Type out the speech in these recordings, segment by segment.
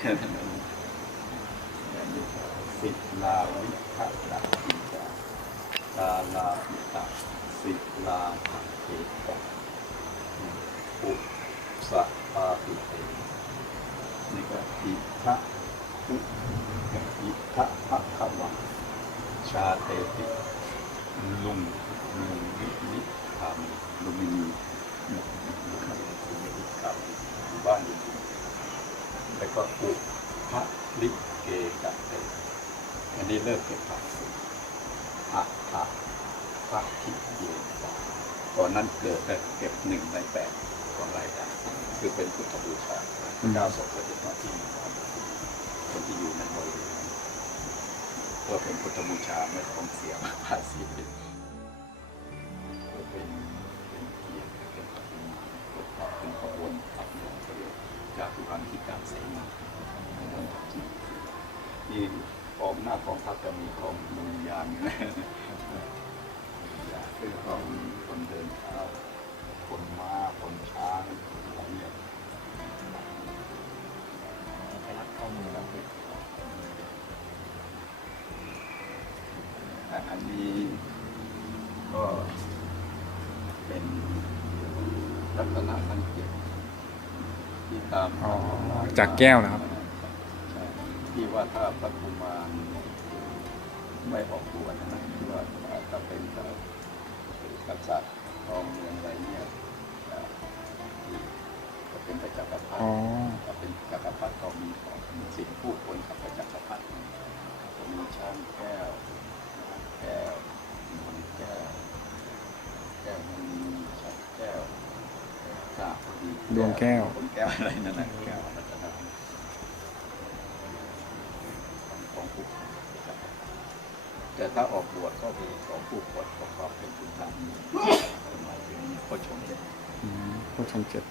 สิลาวิภะตะปิจาตาลาปิตะสิลาภะเกตะอุสะปาปิเตนี่ก็อิทะอุอิทะภะคะวังชาเตติลุงลุงนินิธามีลุมินีลุงมินิธามีบ้านอยู่ แล้วก็อุพะลิเกกะเตอันนี้เริ่มเก็บผักสูอะทะพระทิเยสาก่อนนั้นเกิดแต่เก็บหนึ่งในแปดของรายการคือเป็นพุทธบูชาพระเจ้าสมเด็จพระที่มีความคนที่อยู่ในบริเวณนั้นเพื่อเป็นพุทธบูชาไม่ต้องเสียภาษี หน้ากองทัพจะมีกองดุริยางค์นะยางคือของคนเดินเท้าคนม้าคนช้างอะไรเนี่ยไปรับข้อมูลแล้วแต่อันนี้ก็เป็นลักษณะสังเกตที่ตามจากแก้วนะครับ ที่ว่าถ้าพระกุมารไม่ออกบวชนะที่ว่าถ้าเป็นกษัตริย์ครองเมืองอะไรเนี่ยจะเป็นพระจักรพรรดิอ๋อถ้าเป็นจักรพรรดิก็มีของสิ่งผู้คนกับพระจักรพรรดิจะมีช้างแก้วแก้วมันแก้วแก้วมันมีชัดแก้วกาพอดีดวงแก้วดวงแก้วอะไรนั่นนะแก้วรัตนของผู้คน แต่ถ้าออกบวชก็มีของผู้คนประกอบเป็นคุณธรรมหมายถึงพ่อชมเด็จอืมผู้ชมเจ็ด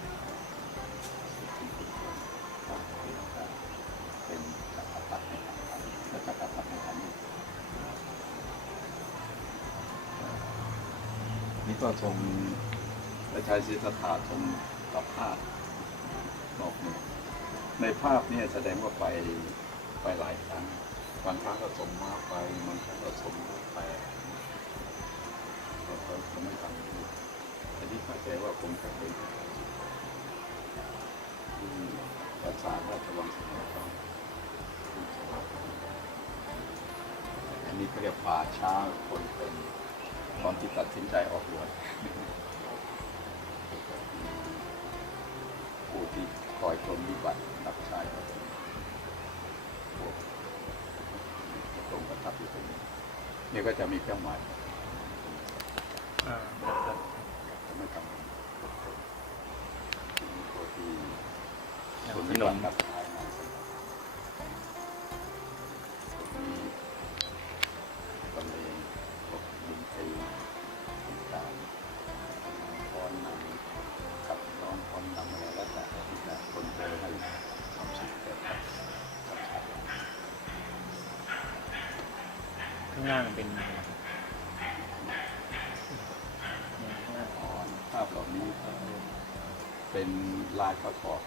เป็นจักรพรรดิในทางธรรมและจักรพรรดิในทางนี้นี่ก็ทรงประชาชิตถาทรงกับภาพบอกหนึ่งในภาพเนี่ยแสดงว่าไปไปหลายครั้ง บางครั้งก็ส่งมากไปบางครั้งก็ส่งมากไปก็ก็ก็ไม่ทำอันนี้เข้าใจว่าคงจะเป็นภาษาราชวังสมัยก่อนอันนี้เขาเรียกป่าช้าคนเป็นตอนที่ตัดสินใจออกบวชผู้ที่คอยชมวิบัติรับใช้ก็เป็นพวกตรงประทับอยู่ตรงนี้ นี่ก็จะมีเครื่องหมายจะไม่ทำตัวที่คนที่นอนกับ ข้างล่างเป็นข้างล่างอ่อนภาพเหล่านี้เป็นลายประกอบ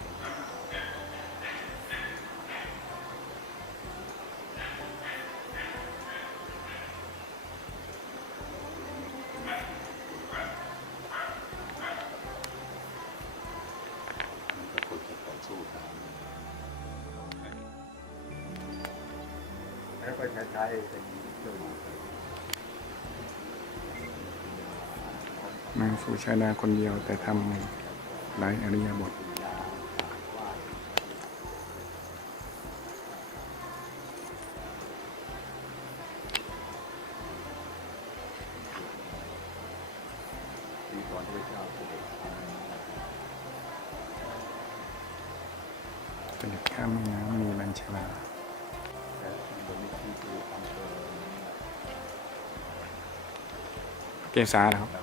แล้วก็จะใช้เป็นเครื่อง นางสุชาดาคนเดียวแต่ทำหลายอริยบทเด็ดข้ามแม่น้ำมีบัญชลาเภอเกษาเหรอครับ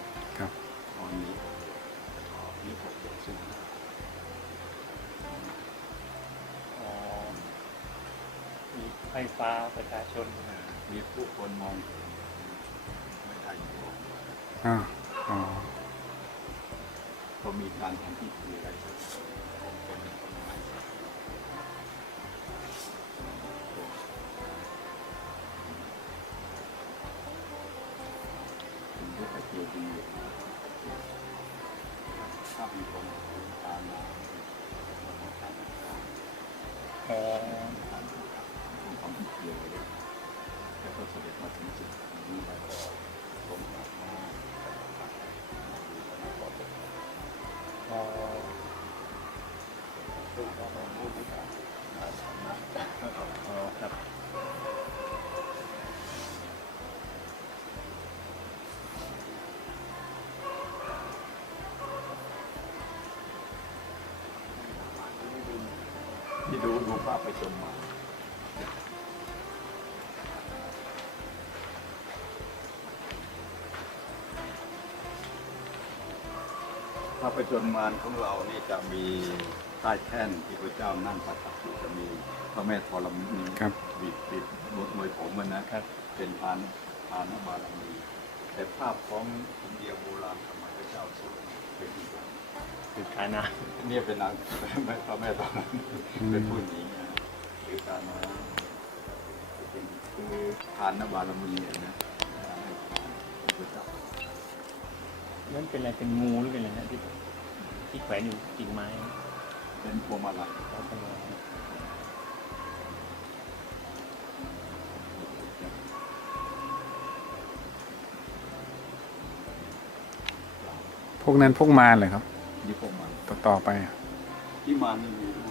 ไฟฟ้าประชาชน มีผู้คนมองเห็นไม่ได้อยู่อ่าอ๋อก็มีการทำพิธีอะไรคนในคนไทยถึงที่ตะเกียบดีถ้ามีคนตามมา ที่ดูดูภาพไปชมมา พระประชนมารของเรานี่จะมีใต้แท่นที่พระเจ้านั่งประทับอยู่จะมีพระแม่ธรณีครับ บิดบิดมดมวยผมมันนะครับ เป็นพานพานบารมีแต่ภาพของอินเดียโบราณสมัยพระเจ้าทรงเป็นอีกอย่างคือฐานะเนี่ยเป็นนางแม่พระแม่ตอนนั้นเป็นผู้หญิงนะหรือการมาเป็นคือทานนบารมีอะนะให้ทานพระเจ้า นั่นเป็นอะไรเป็นงูหรือเป็นอะไรนะที่ที่แขวนอยู่กิ่งไม้เป็นพวงมาลัยแล้วก็มาพวกนั้นพวกมารเลยครับ นี่พวงมาลัยต่อต่อไปอะที่มานี่มีรูป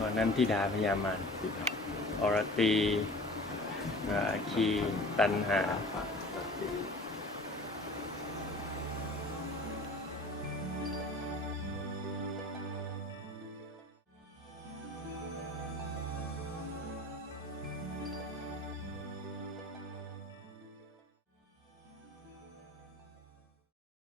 ตอนนั้นที่ดาพญามานอรตีราคีตันหา